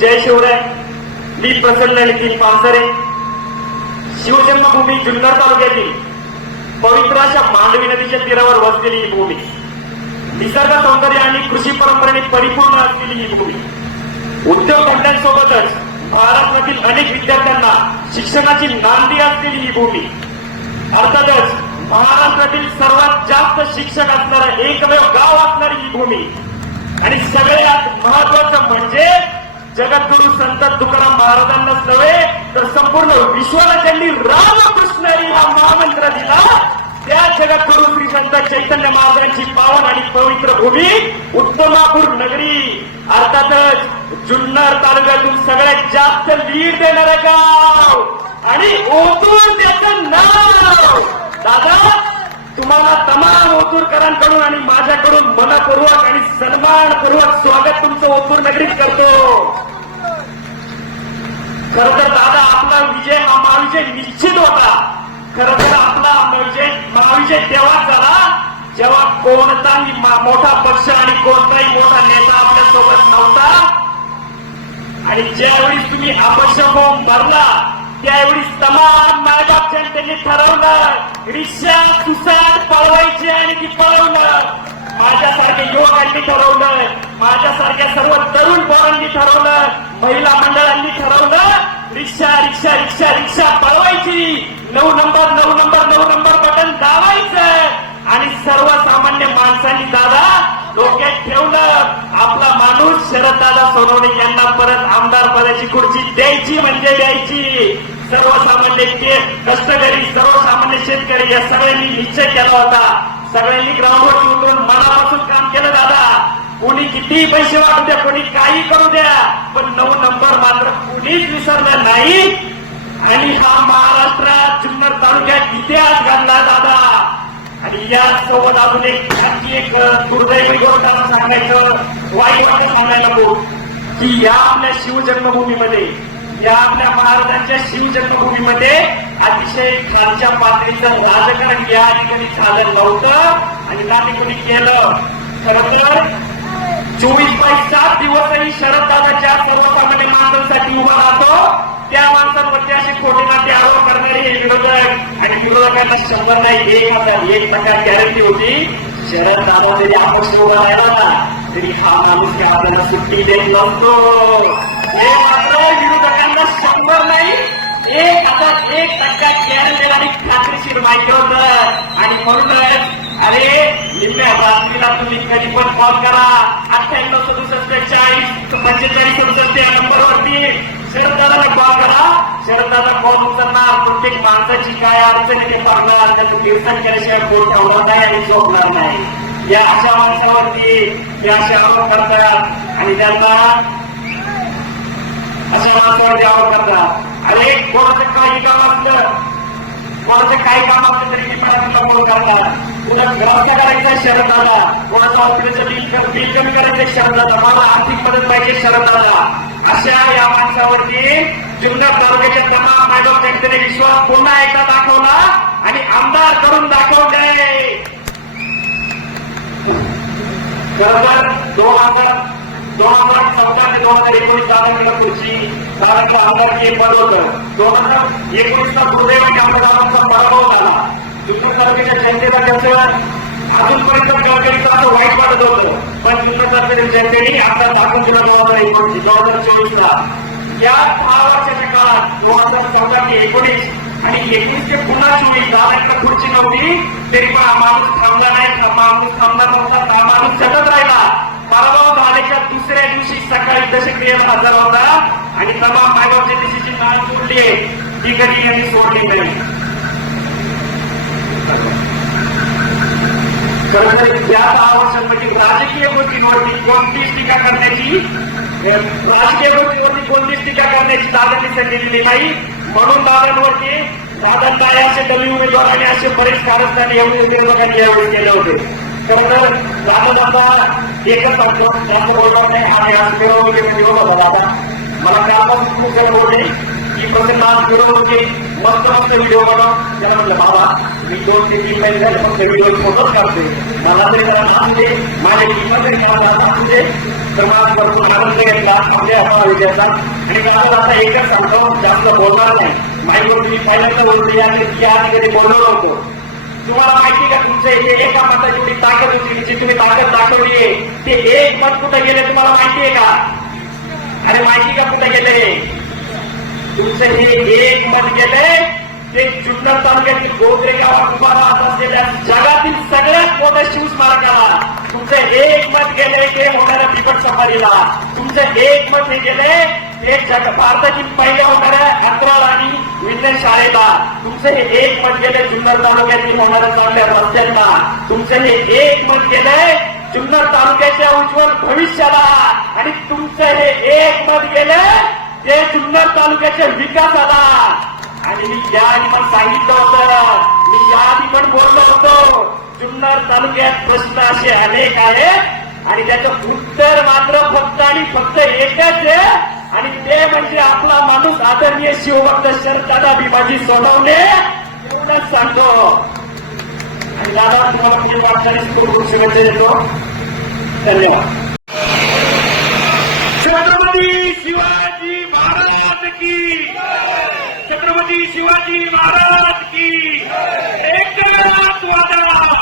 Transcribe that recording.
जय शिवराय. मी प्रसन्न निखिल पानसरे. शिवजन्मभूमी जुन्नर तालुक्यातील पवित्र अशा मांडवी नदीच्या तीरावर वसलेली ही भूमी. निसर्ग सौंदर्य आणि कृषी परंपरेने परिपूर्ण असलेली ही भूमी. उद्योगधंद्यांसोबतच महाराष्ट्रातील अनेक विद्यार्थ्यांना शिक्षणाची नांदी असलेली ही भूमी. अर्थातच महाराष्ट्रातील सर्वात जास्त शिक्षक असणारा एकमेव गाव असणारी ही भूमी. आणि सगळ्यात महत्वाचं म्हणजे जगद्गुरु संत तुकाराम महाराजांनाच नव्हे तर संपूर्ण विश्वाला त्यांनी रामकृष्ण हा महामंत्र दिला. त्या जगद्गुरु श्री संत चैतन्य महाराजांची पावन आणि पवित्र भूमी उत्तमापूर नगरी अर्थातच जुन्नर तालुक्यातून सगळ्यात जास्त लीड देणारं गाव आणि ओतूर त्याचं नाव. दादा तुम्हाला तमाम ओतूरकरांकडून आणि माझ्याकडून मनापूर्वक आणि सन्मानपूर्वक स्वागत तुमचं ओतूर नगरीत करतो. खर तर दादा आपला विजय हा महाविजय निश्चित होता. खर तर आपला विजय महाविजय तेव्हा झाला जेव्हा कोणताही मोठा पक्ष आणि कोणताही मोठा नेता आपल्यासोबत नव्हता. आणि ज्यावेळी तुम्ही अपक्ष होऊन भरला त्यावेळी तमाम मायबाप जनतेने ठरवलं रिक्षा सुसाट पळवायची आणि ती पळवलं. माझ्यासारख्या युवकांनी ठरवलं माझ्यासारख्या सर्व तरुण पोरांनी ठरवलं महिला मंडळ रिक्षा रिक्षा रिक्षा रिक्षा पळवायची. नऊ नंबर नऊ नंबर नऊ नंबर बटन दाबायचं. आणि सर्वसामान्य माणसांनी दादा डोक्यात ठेवलं. आपला माणूस शरददादा सोनवणे यांना परत आमदार पदाची खुर्ची द्यायची म्हणजे द्यायची. सर्वसामान्य के- कष्टकरी सर्वसामान्य शेतकरी या सगळ्यांनी निश्चय केला होता. सगळ्यांनी ग्राउंडवर उतरून मना कोणी कितीही पैसे वाटू द्या कोणी काही करू द्या. पण नऊ नंबर मात्र कुणीच विसरला नाही. आणि हा महाराष्ट्रात जुन्नर तालुक्यात इतिहास घडला दादा. आणि या सोबत अजून एक आणखी एक दुर्दैवी गोष्ट सांगायचं वाईट वाटत सांगायला नको. की या आपल्या शिवजन्मभूमीमध्ये या आपल्या महाराजांच्या शिवजन्मभूमीमध्ये अतिशय खालच्या पातळीचं राजकारण या ठिकाणी झालं नव्हतं. आणि ना ते केलं. खरं तर चोवीस बाय सात दिवसही शरद दादाच्या सर्वसामान्य माणसांसाठी उभा राहतो. त्या माणसांवरती असे खोटे नाते आरोप करणारे हे विरोधक आणि विरोधकांना शंभर नाही एक हजार एक टक्का गॅरंटी होती. शरद दादा जरी अपक्ष उभा राहिला ना तरी हा माणूस काय आपल्याला सुट्टी देत नसतो. हे मात्र विरोधकांना शंभर नाही एक हजार एक टक्का गॅरंटी आणि खात्रीशीर माहिती होत. आणि म्हणून निम्म्या बातमीला तुम्ही कधी पण कॉल करा अठ्ठ्याण्णव सदुसष्ट चाळीस पंचेचाळीस सदुसष्ट या नंबरवरती शरददादाला कॉल करा शरददादा कॉल उचलणार प्रत्येक माणसाची काय अडचणी आहे ते त्याचं केल्याशिवाय बोट ठेवणार नाही आणि झोपणार नाही या अशा माणसावरती या असे आरोप करतात आणि त्यांना अशा माणसावरती आरोप करतात अरे कोणाचं काही काम असलं? कोणाचं काय काम असलं तरी ती पटापट फोन करतात पुन्हा व्यवस्था करायचा शरद दादा कोणाचं ऑफिसचं बिल बिल कमी करायचं शरद दादा मला आर्थिक मदत पाहिजे शरद दादा अशा या माणसावरती? जुन्नर तालुक्याच्या तमाम मॅडम जनतेने विश्वास पुन्हा एकदा दाखवला आणि आमदार करून दाखवले. खरं दोन हजार दोन हजार चौदा ते दोन हजार एकोणीस दादांकडे खुर्ची दादांचं आमदारकी पद होतं. दोन हजार एकोणीसला दुर्दैवाने आपल्या दादांचा पराभव झाला जुन्नर तालुक्याच्या जनतेला अजूनपर्यंत गडकरीचं असं वाईट वाटत होतं. पण जुन्नर तालुक्याच्या जनतेने आता दाखवून दिला जबाबदार एकोणीस दोन हजार चोवीसला. या सहा वर्षाच्या काळात दोन हजार चौदा ते एकोणीस आणि एकवीस ते पुन्हा चोवीस दादांना खुर्ची नव्हती तरी पण हा माणूस थांबला नाही. माणूस थांबला नव्हता हा माणूस सतत राहिला. पराभव झाल्याच्या दुसऱ्या दिवशी सकाळी दशक्रियेला हजर होता आणि तमाम मायबापच्या दिशेची नाळ सोडली आहे ती कधी यांनी सोडली नाही खरं तर दहा राजकीय गोष्टींवरती कोणतीच टीका करण्याची राजकीय गोष्टींवरती कोणतीच टीका करण्याची दादा संधी दिली नाही. म्हणून दादांवरती दादांना असे दलित उमेदवार आणि असे बरेच कारस्थाने एवढे उमेदवारांनी यावेळी केले होते. खरं तर दादा एकच सांगतो जास्त बोलणार नाही आणि आज दादा. मला कालपासून खूप जण बोलले की प्रसन्न मस्त मस्त व्हिडिओ बघा. त्याला म्हटलं बाबा मी दोन ते तीन महिने झाले फक्त व्हिडिओ फोटोच काढते मला तरी जरा नाचू दे माझ्या किंमत तरी मला जरा दे तर मला भरपूर आनंद घेतला. आपल्या महाविद्याचा आणि मला आता एकच सांगतो जास्त बोलणार नाही. माईवर तुम्ही पहिल्यांदा बोलतो या आधी कधी बोललो नव्हतो. तुम्हाला माहिती का तुमच्या इथे एका मताची एवढी ताकद होती जी तुम्ही ताकद दाखवली आहे? ते एक मत कुठे गेले तुम्हाला माहिती आहे का? अरे माहिती का कुठे गेले तुमचं हे एक मत गेले ते जुन्नर तालुक्यातील गोत्रे गावात उभा राहत असलेल्या जगातील सगळ्यात मोठ्या शिवस्मारकाला तुमचं एक मत गेले ते होणाऱ्या बिबट सफारीला. तुमचं एक मत हे गेले ते जग भारतातील पहिल्या होणाऱ्या अकरा आणि विज्ञान शाळेला. तुमचं हे एक मत गेले जुन्नर तालुक्यातील होणाऱ्या चांगल्या रस्त्यांना. तुमचं हे एक मत गेलंय जुन्नर तालुक्याच्या उज्ज्वल भविष्याला. आणि तुमचं हे एक मत गेलंय ते जुन्नर तालुक्याच्या विकासाला. आणि मी या आधी पण सांगितलं होतं. मी या आधी पण बोललो होतो. जुन्नर तालुक्यात प्रश्न असे अनेक आहेत. आणि त्याचं उत्तर मात्र फक्त आणि फक्त एकच आहे. आणि ते म्हणजे आपला माणूस आदरणीय शिवभक्त शरदादा भीमाजी सोडवणे एवढंच सांगतो. आणि दादा तुम्हाला पुढे वाटचालीस खूप शुभेच्छा देतो. धन्यवाद. छत्रपती शिवाय महाराज की छत्रपती शिवाजी महाराज की एकनाथ वादा